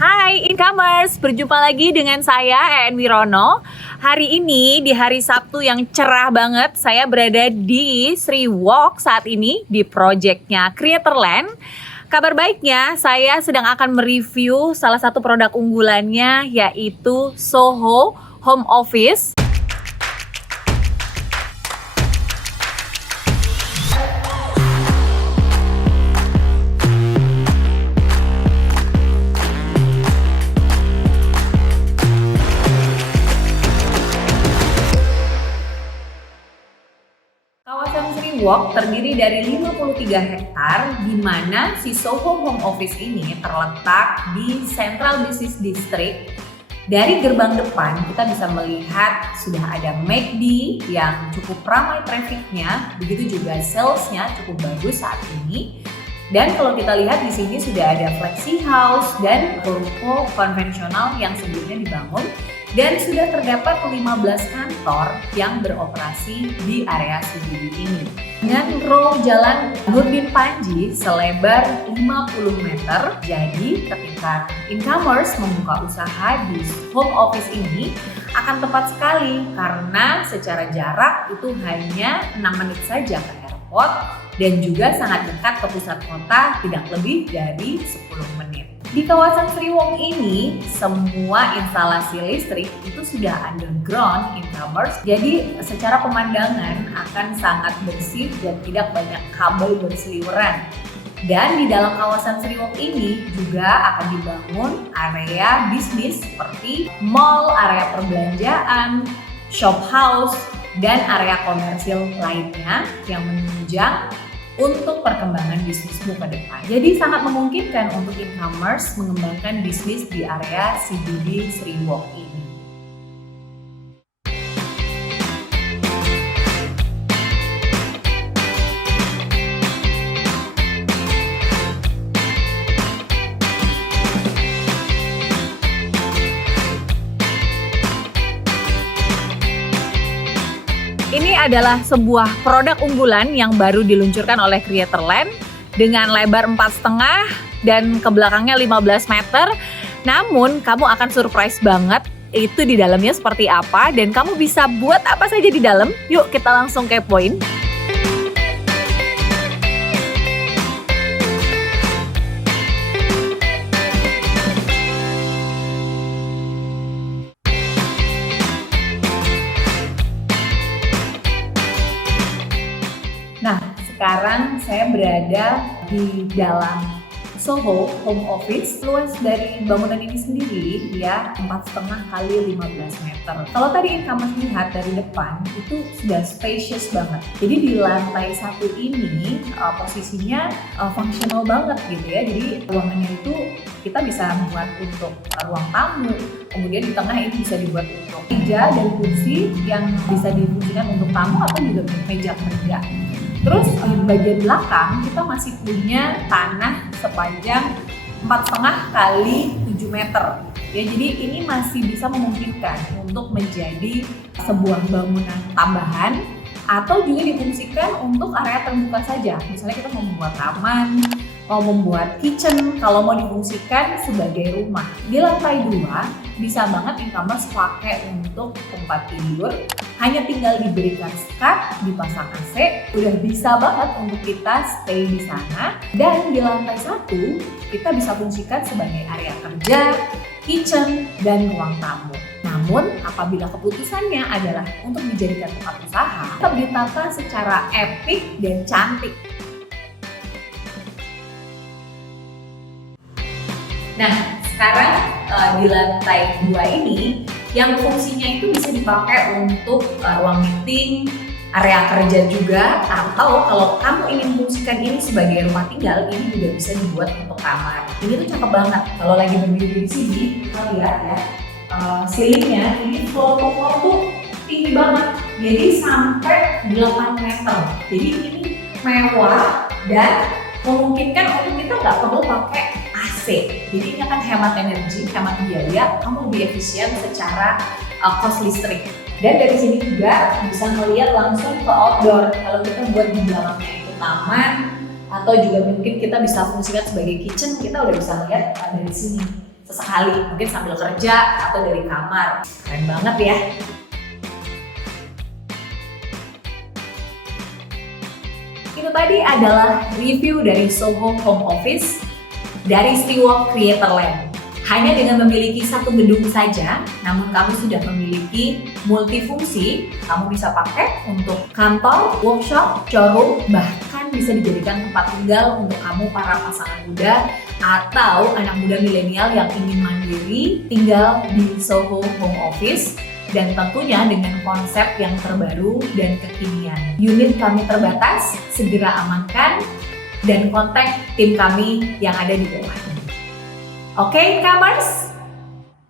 Hai Incomers, berjumpa lagi dengan saya EN Wirono. Hari ini di hari Sabtu yang cerah banget, saya berada di Sri Walk saat ini di projectnya Creatorland. Kabar baiknya, saya sedang akan mereview salah satu produk unggulannya, yaitu Soho Home Office. Kawasan Sri Walk terdiri dari 53 hektar, di mana si Soho Home Office ini terletak di Central Business District. Dari gerbang depan kita bisa melihat sudah ada McD yang cukup ramai trafficnya, begitu juga salesnya cukup bagus saat ini. Dan kalau kita lihat di sini sudah ada Flexi House dan ruko konvensional yang sebelumnya dibangun. Dan sudah terdapat 15 kantor yang beroperasi di area CBD ini. Dengan row jalan Nurdin Panji selebar 50 meter, jadi ketika Incomers membuka usaha di home office ini akan tepat sekali karena secara jarak itu hanya 6 menit saja ke airport dan juga sangat dekat ke pusat kota, tidak lebih dari 10 menit. Di kawasan Sri Walk ini, semua instalasi listrik itu sudah underground Incomers, jadi secara pemandangan akan sangat bersih dan tidak banyak kabel berseliweran. Dan di dalam kawasan Sri Walk ini juga akan dibangun area bisnis seperti mall, area perbelanjaan, shop house, dan area komersil lainnya yang menunjang untuk perkembangan bisnismu ke depan. Jadi sangat memungkinkan untuk Incomers mengembangkan bisnis di area CBD Sri Walk ini. Ini adalah sebuah produk unggulan yang baru diluncurkan oleh Creatorland dengan lebar 4,5 dan ke belakangnya 15 meter. Namun kamu akan surprise banget itu di dalamnya seperti apa dan kamu bisa buat apa saja di dalam. Yuk kita langsung kepoin. Nah, sekarang saya berada di dalam Soho Home Office. Luas dari bangunan ini sendiri ya 4,5 kali 15 meter. Kalau tadi Incomers lihat dari depan itu sudah spacious banget. Jadi di lantai satu ini posisinya fungsional banget gitu ya. Jadi ruangannya itu kita bisa membuat untuk ruang tamu. Kemudian di tengah ini bisa dibuat untuk meja dan kursi yang bisa difungsikan untuk tamu atau juga meja kerja. Terus di bagian belakang kita masih punya tanah sepanjang 4,5 kali 7 meter. Ya, jadi ini masih bisa memungkinkan untuk menjadi sebuah bangunan tambahan atau juga difungsikan untuk area terbuka saja. Misalnya kita mau membuat taman, mau membuat kitchen, kalau mau difungsikan sebagai rumah. Di lantai 2 bisa banget Incomers pakai untuk tempat tidur. Hanya tinggal diberikan skat, dipasang AC, udah bisa banget untuk kita stay di sana. Dan di lantai 1 kita bisa fungsikan sebagai area kerja, kitchen, dan ruang tamu. Namun apabila keputusannya adalah untuk dijadikan tempat usaha, tetap ditata secara epik dan cantik. Nah, sekarang di lantai 2 ini yang fungsinya itu bisa dipakai untuk ruang meeting, area kerja juga, atau kalau kamu ingin memfungsikan ini sebagai rumah tinggal, ini juga bisa dibuat untuk kamar. Ini tuh cakep banget. Kalau lagi berdiri di sini, kita lihat ya, ceilingnya ini floor to floor tuh tinggi banget. Jadi sampai 8 meter. Jadi ini mewah dan memungkinkan untuk kita nggak perlu pakai AC. Jadi ini akan hemat energi, hemat biaya, kamu lebih efisien secara cost listrik. Dan dari sini juga bisa melihat langsung ke outdoor. Kalau kita buat di belakangnya itu taman, atau juga mungkin kita bisa fungsikan sebagai kitchen, kita udah bisa lihat dari sini. sesekali, mungkin sambil kerja atau dari kamar. Keren banget ya. Itu tadi adalah review dari Soho Home Office dari Streetwalk Creator Land. Hanya dengan memiliki satu gedung saja, namun kamu sudah memiliki multifungsi. Kamu bisa pakai untuk kantor, workshop, showroom, bahkan bisa dijadikan tempat tinggal untuk kamu para pasangan muda atau anak muda milenial yang ingin mandiri tinggal di Soho Home Office. Dan tentunya dengan konsep yang terbaru dan kekinian. Unit kami terbatas, segera amankan dan kontak tim kami yang ada di bawah. Oke, Kamers?